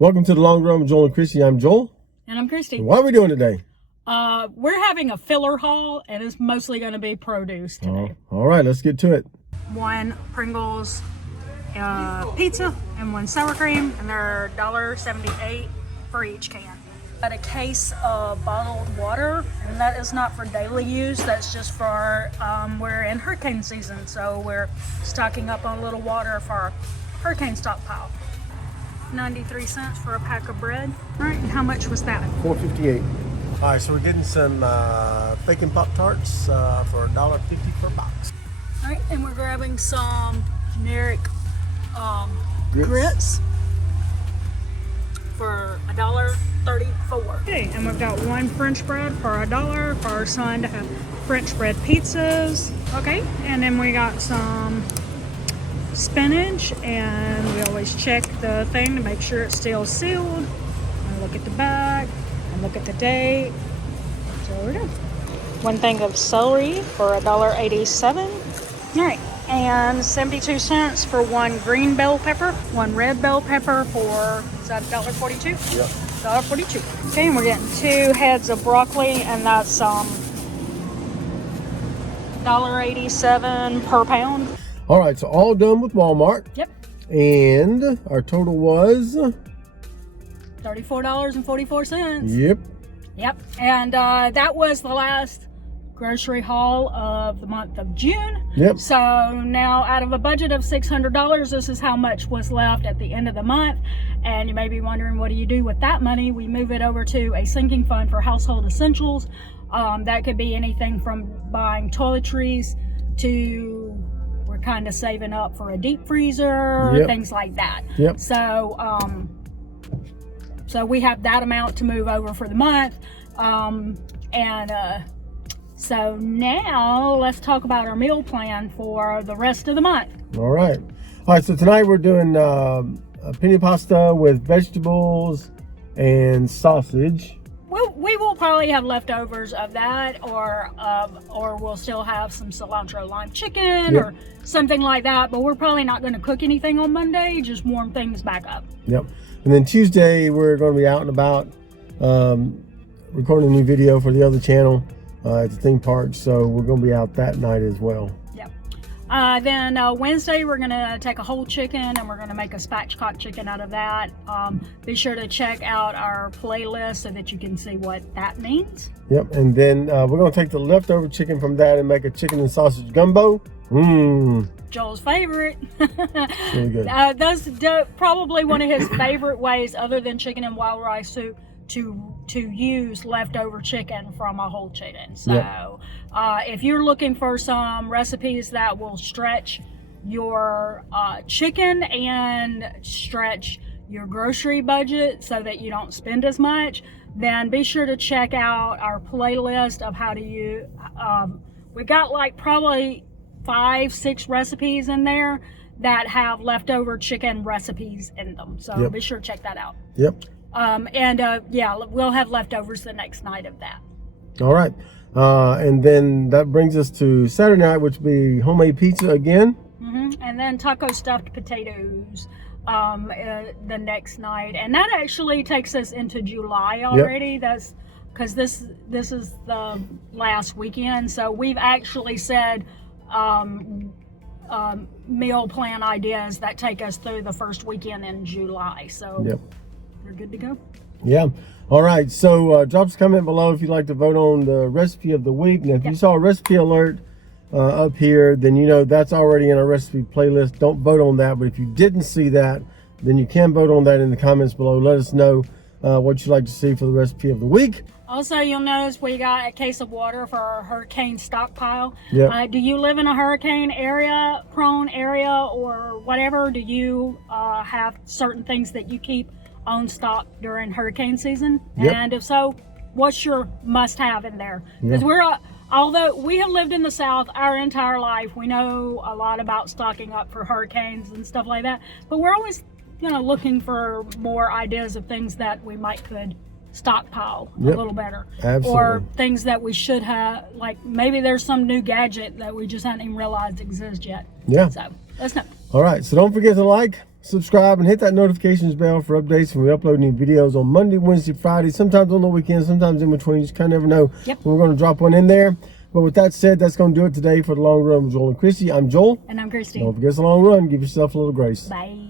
Welcome to the Long Run with Joel and Christy. I'm Joel. And I'm Christy. What are we doing today? We're having a filler haul, and it's mostly going to be produce today. All right, let's get to it. One Pringles pizza and one sour cream, and they're $1.78 for each can. Got a case of bottled water, and that is not for daily use. That's just for we're in hurricane season, so we're stocking up on a little water for our hurricane stockpile. 93 cents for a pack of bread. All right, and how much was that? $4.58. All right, so we're getting some bacon Pop-Tarts for $1.50 per box. All right, and we're grabbing some generic grits for $1.34. Okay, and we've got one French bread for $1 for our son to have French bread pizzas. Okay, and then we got some spinach, and we always check the thing to make sure it's still sealed. And look at the back and look at the date. So we're done. One thing of celery for $1.87. All right, and 72 cents for one green bell pepper, one red bell pepper for, is that $1.42? Yep. $1.42. Okay, and we're getting 2 heads of broccoli, and that's $1.87 per pound. All right, so all done with Walmart. Yep. And our total was? $34.44. Yep. Yep, and that was the last grocery haul of the month of June. Yep. So now, out of a budget of $600, this is how much was left at the end of the month. And you may be wondering, what do you do with that money? We move it over to a sinking fund for household essentials. That could be anything from buying toiletries to we're kind of saving up for a deep freezer, Yep. things like that. Yep. So, so we have that amount to move over for the month. So now let's talk about our meal plan for the rest of the month. All right. All right, so tonight we're doing a penne pasta with vegetables and sausage. We will probably have leftovers of that, or we'll still have some cilantro lime chicken, Yep. or something like that. But we're probably not going to cook anything on Monday, just warm things back up. Yep. And then Tuesday we're going to be out and about recording a new video for the other channel at the theme park. So we're going to be out that night as well. Yep. Then Wednesday we're going to take a whole chicken and we're going to make a spatchcock chicken out of that. Be sure to check out our playlist so that you can see what that means. Yep. And then we're going to take the leftover chicken from that and make a chicken and sausage gumbo. Joel's favorite. Really good. That's probably one of his favorite ways, other than chicken and wild rice soup, to use leftover chicken from a whole chicken. So Yep. if you're looking for some recipes that will stretch your chicken and stretch your grocery budget so that you don't spend as much, then be sure to check out our playlist of how to use. We got like probably 5-6 recipes in there that have leftover chicken recipes in them. So Yep. be sure to check that out. Yep. Yeah, we'll have leftovers the next night of that. All right. And then that brings us to Saturday night, which will be homemade pizza again. And then taco stuffed potatoes the next night. And that actually takes us into July already. That's because this is the last weekend. So we've actually said meal plan ideas that take us through the first weekend in July. So Yep. we're good to go. Yeah. All right. So drop us a comment below if you'd like to vote on the recipe of the week. And if you saw a recipe alert up here, then you know that's already in our recipe playlist. Don't vote on that. But if you didn't see that, then you can vote on that in the comments below. Let us know what you'd like to see for the recipe of the week. Also, you'll notice we got a case of water for our hurricane stockpile. Yep. Do you live in a hurricane prone area or whatever? Do you have certain things that you keep on stock during hurricane season? Yep. And if so, what's your must-have in there? Yeah. Because although we have lived in the South our entire life, we know a lot about stocking up for hurricanes and stuff like that. But we're always, looking for more ideas of things that we could stockpile a little better. Absolutely. Or things that we should have, like maybe there's some new gadget that we just hadn't even realized exists yet. Yeah. So let's know. All right. So don't forget to like, subscribe, and hit that notifications bell for updates when we upload new videos on Monday, Wednesday, Friday, sometimes on the weekends, sometimes in between. You just kind of never know when we're going to drop one in there. But with that said, that's going to do it today for the Long Run with Joel and Christy. I'm Joel. And I'm Christy. Don't forget the long run. Give yourself a little grace. Bye.